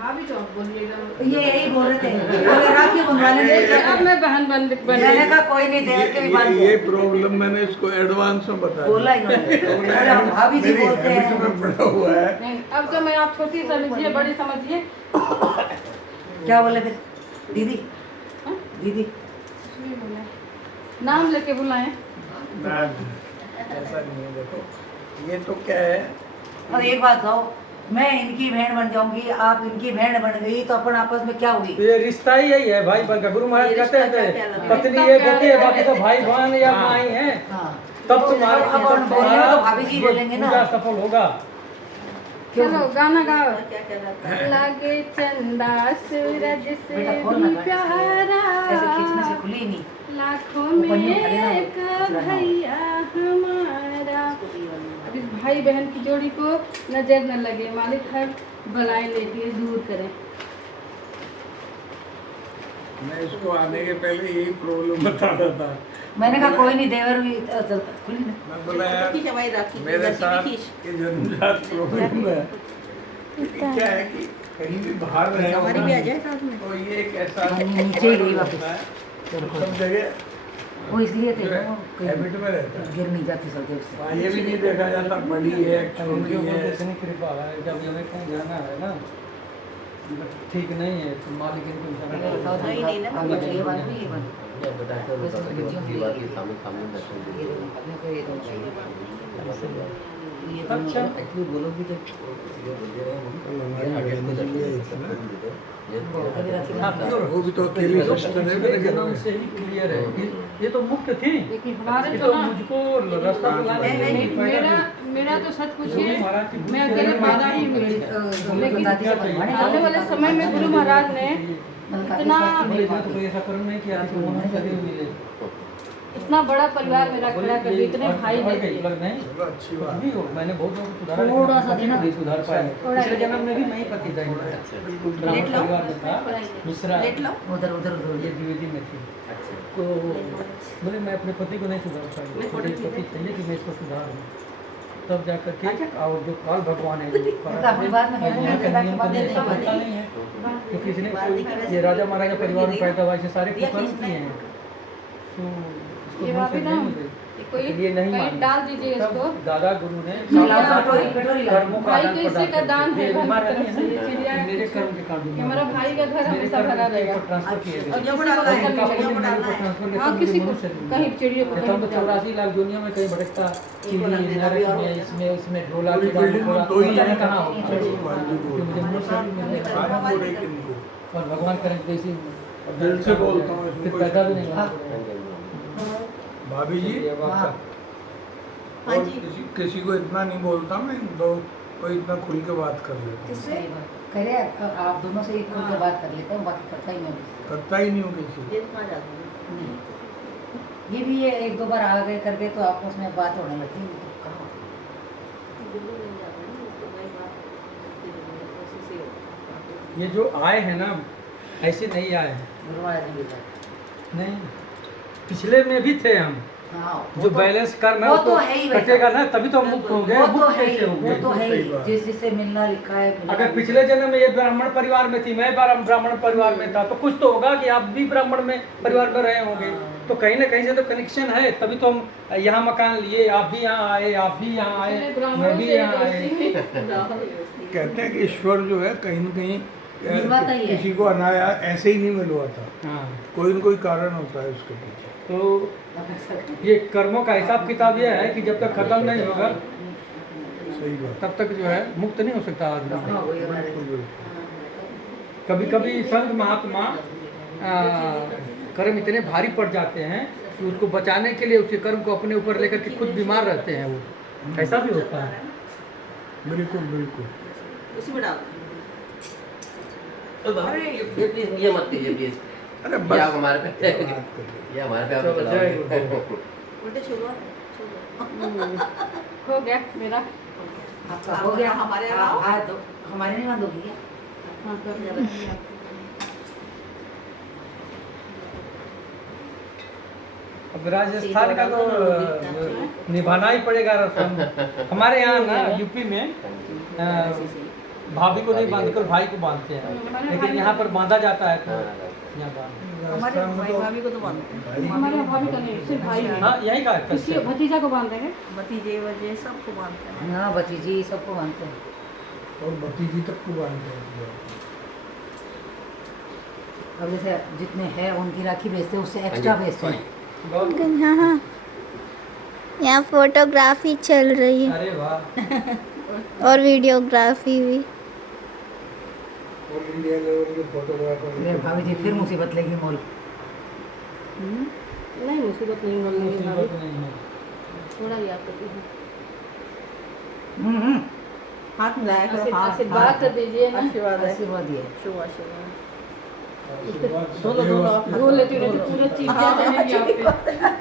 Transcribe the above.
भाभी तो आप बोलिएगा। ये यही बोल रहे थे, बोले राखी बंधवाने दे। अब मैं बहन बन मैंने कहा कोई नहीं, देर के भी बात ये प्रॉब्लम मैंने इसको एडवांस में बता बोला इन्होंने। बोले हम भाभी जी बोलते हैं। में पड़ा हुआ है। नहीं, अब तो मैं आप छोटी समझिए बड़ी समझिए। क्या बोले फिर दीदी? हाँ? दीदी कुछ नहीं बोला, नाम लेके बुलाएं। ना, ऐसा नहीं है। देखो ये तो क्या है, और एक बात कहो, मैं इनकी बहन बन जाऊंगी, आप इनकी बहन बन गई, तो अपन आपस में क्या हुई? ये रिश्ता ही यही है भाई बन का। गुरु महाराज कहते हैं पत्नी एक होती है, बाकी तो भाई बहन या माई है। हाँ, तब तुम्हारे अब अपन बोलेंगे तो भाभी जी बोलेंगे ना। पूजा सफल होगा। चलो गाना गाओ। क्या क्या रहता है? लागे चंदा सूरज से बेटा खोल ना भी गाड़ी, प्यारा, ऐसे खींचने से खुली ही नहीं। लाखों ऊपर में नहीं उठाना, एक उठाना। भैया हमारा। अब इस भाई बहन की जोड़ी को नजर न लगे, मालिक हर बलाएं लेके दूर करें। मैं इसको आने के पहले यही प्रॉब्लम बता रहा था। मैंने कहा कोई नहीं, देवर भी खुली ना। मैं बोला यार खींच हमारी राखी, मेरे राखी साथ भी खींच। ये जन्मजात प्रॉब्लम है। क्या है कि कहीं भी बाहर रहे हो हमारी ना, भी आ जाए साथ में। तो ये एक ऐसा नीचे ही गई वापस। होता है, सब जगह वो इसलिए थे ना, वो कहीं हैबिट में रहता है। गिर नहीं जाती सलते उससे। वहाँ ये भी नहीं देखा जाता बड़ी है छोटी है। इतनी कृपा है, जब हमें कहीं जाना है ना ठीक नहीं है तो मालिक इनको पहले बताओ तो नहीं, नहीं ना, हम हम ये बात भी ये बन। या बताते हो बताते हो दीवार के सामने सामने दर्शन ये दीजिए। दोनों, अपने को ये दोनों चाहिए। ये दोनों अच्छा। एक्चुअली बोलोगे तो किसी को बोल दे रहे हैं हम ये आगे को दर्शन दे दो। ये वो भी तो अकेली सिस्टर है मेरे घर जन्म में। से ही क्लियर है। ये तो मुक्त थी, लेकिन हमारे ये तो तो ना, मुझको रास्ता बुलाने नहीं, नहीं मेरा पैदा मेरा तो सच गुरु पूछिए, महाराज की मैं बुद्धि अकेले है। पैदा ही हुई। लेकिन दादी से बनवाने का आने वाले समय में गुरु महाराज ने इतना बोले इतना तो कोई ऐसा कर्म नहीं किया कि उन्होंने कभी मिले। इतना बड़ा परिवार मेरा खड़ा कर दिया, इतने भाई और थे। लग नहीं चलो अच्छी कुछ बात। भी हो, मैंने बहुत लोगों को सुधारा, थोड़ा सा लेकिन देना। नहीं सुधार पाए। थोड़ा पिछले ही। जन्म में भी मैं ही पति था इनका। ब्राह्मण लेट लो। परिवार में था, मिश्रा लेट लो। उधर उधर ये उधर द्विवेदी में थी। तो बोले मैं अपने पति को नहीं सुधार पाई, मुझे पति चाहिए कि मैं इसको सुधारूं। तब जाकर के और जो काल भगवान है तो अपनी बात में कहूँगा, यहाँ फिर का आपकी नियम बात कानून नहीं ऐसा समझ पता नहीं है तो किसी ने ये राजा महाराजा परिवार में पैदा हुआ, ऐसे सारे कुकर्म किए हैं तो इसको ये मुँह से भाभी ना, नहीं मिले। कोई इसलिए नहीं कहीं माना। डाल दीजिए तब इसको। दादा गुरु ने कटोरी ला। कर्मों का भाई आदान को इसी प्रदान का दान करके है, ये भगवान बीमार की तरफ रहती से ये है चिड़िया ना, मेरे कर्म के कारण कि बीमार हमारा रहती है। भाई का घर मेरे हमेशा कर्म भरा के रहेगा। ऊपर ट्रांसफर किए और गए। जो किसी बड़ा को है, पसंद उनका नहीं पुण्य लगेगा। मेरे ऊपर ट्रांसफर किया, हाँ, तब किसी मुझे को मनुष्य मिला। कहीं चिड़ियों को तब तो कहीं 84 लाख दुनिया में कहीं भटकता चिड़ी बोला देना नरक भी और में होता। इसमें उसमें ढोला पूरी के बिल्डिंग में दो ही जाने हैं। कहाँ होता है वाहिगुरु कि मुझे मनुष्य मिलने का आज बोले किनको और भगवान करें तो इसी दिल से बोलता हूँ, इसमें फिर कोई पैदा भी नहीं हाँ। होगा। भाभी जी ये बात का- हाँ और जी। किसी को इतना नहीं बोलता मैं, दो कोई इतना खुल के बात कर लेता हूँ। किससे? कह रहे आप दोनों से एक खुल के बात कर लेते हैं, बाकी करता ही नहीं। करता ही नहीं हूँ किसी ये तो कहाँ जाती है? ये भी ये एक दो बार आ गए करके तो आपस में बात होने लगती है, तो कहाँ? दिल्ली नहीं जाता है ना, इसको वही बात करती रहती है, उसी से होता है। ये जो आए हैं ना ऐसे नहीं आए हैं। गुरु महाराज ने भी कहा। नहीं पिछले में भी थे हम, हाँ, वो जो तो- बैलेंस करना वो उसको तो है ही वैसा। कटेगा ना तभी तो हम मुक्त हो गए। वो तो मुक्त है कैसे हो ही, वो गए? तो है सही ही, बात। जिस जिससे मिलना लिखा है मिलना अगर लिखा पिछले है। जन्म में ये ब्राह्मण परिवार में थी, मैं ब्राह्मण परिवार में था, तो कुछ तो होगा कि आप भी ब्राह्मण में परिवार में रहे होंगे। तो कहीं ना कहीं से तो कनेक्शन है, तभी तो हम यहाँ मकान लिए, आप भी यहाँ आए, आप भी यहाँ आए, मैं ब्राह्मणों भी से यहाँ आए। कहते हैं कि ईश्वर जो है कहीं न कहीं मिलवाता ही है। किसी को अनाया ऐसे ही नहीं मिलवाता, हाँ कोई न कोई कारण होता है उसके पीछे। तो ये कर्मों का हिसाब किताब ये है कि जब तक खत्म नहीं होगा सही बात। तब तक जो है मुक्त नहीं हो सकता आदमी। हाँ, वही हमारे- बिल्कुल, बिल्कुल। कभी कभी संत महात्मा कर्म इतने भारी पड़ जाते हैं कि उसको बचाने के लिए उसके कर्म को अपने ऊपर लेकर के खुद बीमार रहते हैं वो, ऐसा भी होता है। बिल्कुल बिल्कुल। उसी में डाल। तो भाई ये प्लीज ये मत कीजिए प्लीज। अरे ये बस आप हमारे पे बात करिए। ये हमारे पे आप चलो, जय चलाओगे। गुरु। उल्टे छोड़ो, छोड़ो। हो गया मेरा। आपका हो गया। हमारे हाँ, यहाँ हाँ, तो हमारे नहीं बांधोगी क्या? हाँ, कर दिया। अब राजस्थान का तो निभाना ही पड़ेगा रस्म। हमारे यहाँ ना यूपी में भाभी को नहीं बांध कर भाई को बांधते हैं, हमारे लेकिन भाई यहाँ पर बांधा जाता है तो हाँ, यहाँ बांध। हमारे भाई भाभी को तो बांधते हैं, भाई हमारे भाभी का नहीं, सिर्फ भाई है। हाँ यही का किसी भतीजा को बांधते हैं। भतीजे वजे सबको बांधते हैं। हाँ भतीजी सबको मानते हैं। और भतीजी तक को बांधते हैं। अब जैसे जितने हैं उनकी राखी भेजते हैं, उससे एक्स्ट्रा भेजते हैं। बहुत- हाँ हाँ, यहाँ फोटोग्राफी चल रही है अरे वाह, और वीडियोग्राफी भी। ऑल इंडिया लेवल के फोटोग्राफर अरे भाभी जी फिर मुसीबत लेगी मोल। नहीं मुसीबत नहीं बोलने की मुसीबत भाभी, नहीं है। थोड़ा याद करती हूँ। हाथ मिलाया करो, हाथ आशीर्वाद कर दीजिए ना। आशीर्वाद है, आशीर्वाद दिए। शुभ आशीर्वाद। आशीर्वाद दोनों सदैव दोनों धो लेती रहती, पूरा चीज याद रहेगी आपके।